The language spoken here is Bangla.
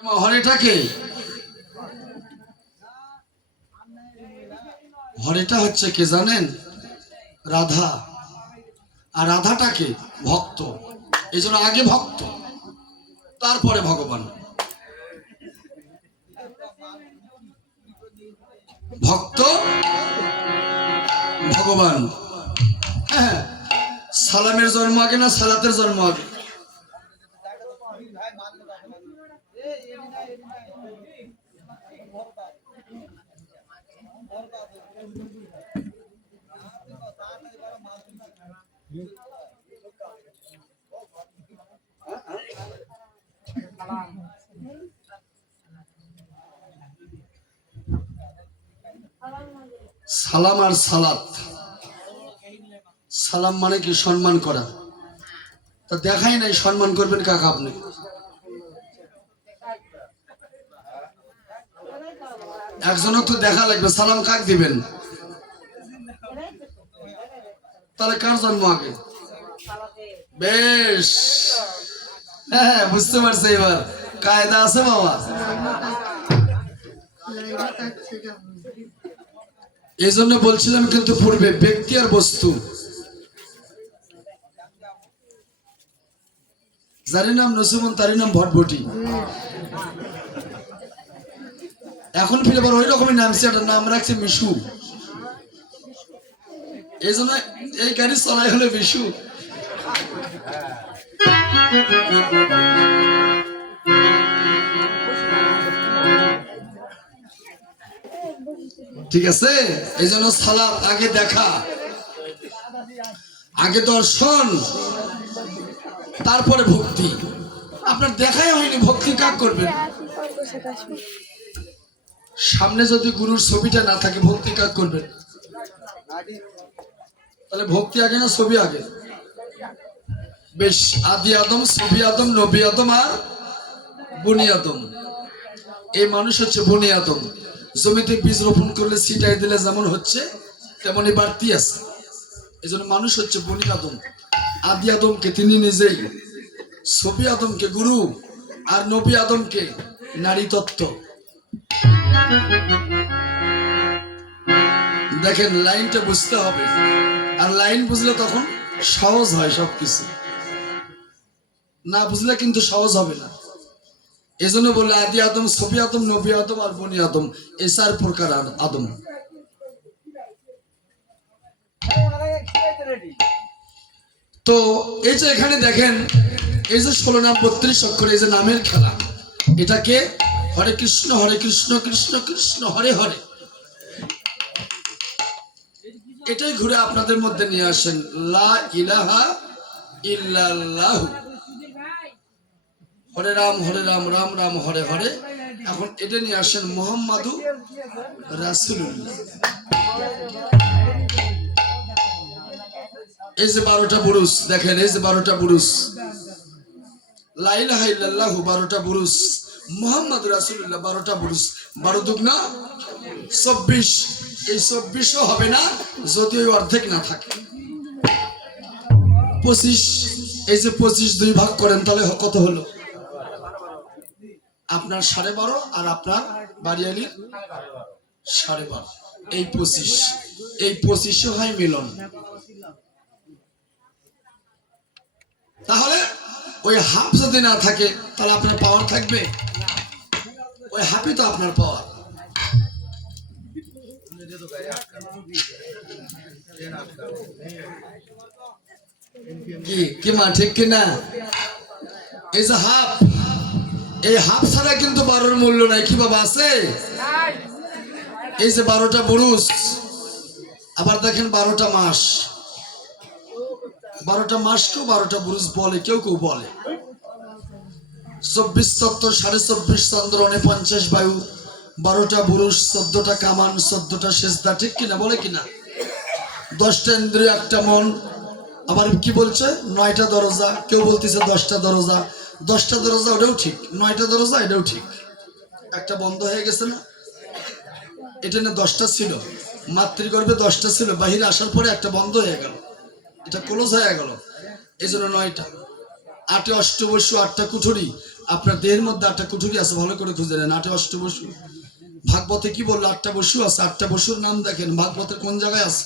হরেটাকে হরেটা হচ্ছে কে জানেন? রাধা। আর রাধাটাকে ভক্ত। এই জন্য আগে ভক্ত, তারপরে ভগবান। ভক্ত ভগবান। হ্যাঁ, সালামের জন্ম আগে না সালাতের জন্ম আগে? সালাম আর সালাত। সালাম মানে কি? সম্মান করা। তা দেখাই নাই সম্মান করবেন কাকে আপনি? একজনও তো দেখা লাগবে, সালাম কাক দিবেন? তাহলে কার জন্ম আগে? বেশ, হ্যাঁ বুঝতে পারছি এবার। কায়দা আছে বাবা। এই জন্য বলছিলাম কিন্তু পূর্বে, ব্যক্তি আর বস্তু। যার নাম নসিমন তারই নাম ভটভটি। এখন ফিরে আবার ওই রকমই নামছে, একটা নাম রাখছে মিশু। এই জন্য এই গাড়ি চলাই হলো মিশু। ঠিক আছে, এই জন্য সালাত আগে দেখা, আগে দর্শন, তারপরে ভক্তি। আপনার দেখাই হয়নি, ভক্তি কাক করবেন? সামনে যদি গুরুর ছবিটা না থাকে, ভক্তি কাক করবেন? তাহলে ভক্তি আগে না ছবি আগে? বেশ, আদি আদম, ছবি আদম, নবী আদম আর বনি আদম। এই মানুষ হচ্ছে বনি আদম। জমিতে বীজ রোপণ করলে ছিটাই দিলে যেমন হচ্ছে তেমনই বাড়তি আছে। এই জন্য মানুষ হচ্ছে বনি আদম। আদি আদমকে তিনি নিজেই, ছবি আদমকে গুরু, আর নবী আদমকে নারী তত্ত্ব। দেখেন, লাইনটা বুঝতে হবে, আর লাইন বুঝলে তখন সহজ হয় সবকিছু, না বুঝলে কিন্তু সহজ হবে না। এই জন্য বলে আদি আদম, ছবি আদম, নবী আদম আর বনি আদম, এই 4 প্রকার আদম। তো এই যে এখানে দেখেন, এই যে 16 নাম 32 অক্ষর, এই যে নামের খেলা, এটাকে হরে কৃষ্ণ কৃষ্ণ কৃষ্ণ হরে হরে, এটাই ঘুরে আপনাদের মধ্যে নিয়ে আসেন। লা ইলাহা ইল্লাল্লাহু, হরে রাম রাম রাম হরে হরে। এখন এটা নিয়ে আসেন মুহাম্মাদু রাসূলুল্লাহ। এই যে 12টা বুরুজ দেখেন, এই যে 12টা বুরুজ, লা ইলাহা ইল্লাল্লাহু 12টা বুরুজ, মুহাম্মাদু রাসূলুল্লাহ 12টা বুরুজ, 12 দুগুণা 24। এই 24ও হবে না যদি ওই অর্ধেক না থাকে। 25, এই যে 25 2 ভাগ করেন তাহলে কত হলো? আপনার 12.5 আর আপনার বাড়িয়ালির 12.5, এই 25। এই 25ও হয় মিলন। তাহলে ওই হাফ যদি না থাকে তাহলে আপনার পাওয়ার থাকবে? ওই হাফই তো আপনার পাওয়ার। কি মা ঠিক কিনা? এই যে হাফ, এই হাফ ছাড়া কিন্তু 12-র মূল্য নাই। কি বাবা আছে? এই যে 12টা বুরুজ, আবার দেখেন 12টা মাস, 12টা মাসকেও 12টা বুরুজ বলে, কেউ কেউ বলে। 24 তত্ত্ব, 24.5 চন্দ্র, 49 বায়ু, 12টা বুরুজ, 14টা কামান, 14টা সেজদা, ঠিক কিনা? বলে কিনা? 10টা ইন্দ্রিয়, 1টা মন। আবার কি বলছে? 9টা দরজা। কেউ বলতেছে 10টা দরজা। 10টা দরজা ওটাও ঠিক, 9টা দরজা এটাও ঠিক। একটা বন্ধ হয়ে গেছে না? এটা না 10টা ছিল, মাতৃগর্ভে 10টা ছিল, বাহিরে আসার পরে একটা বন্ধ হয়ে গেল, এটা ক্লোজ হয়ে গেল, এই জন্য 9টা। 8 অষ্টবসু, 8টা কুঠুরি, আপনার দেহের মধ্যে 8টা কুঠুরি আছে, ভালো করে খুঁজে নেন। 8 অষ্টবসু। ভাগবতে কি বললো? 8টা বসু আছে। 8টা বসুর নাম দেখেন ভাগবতে কোন জায়গায় আছে।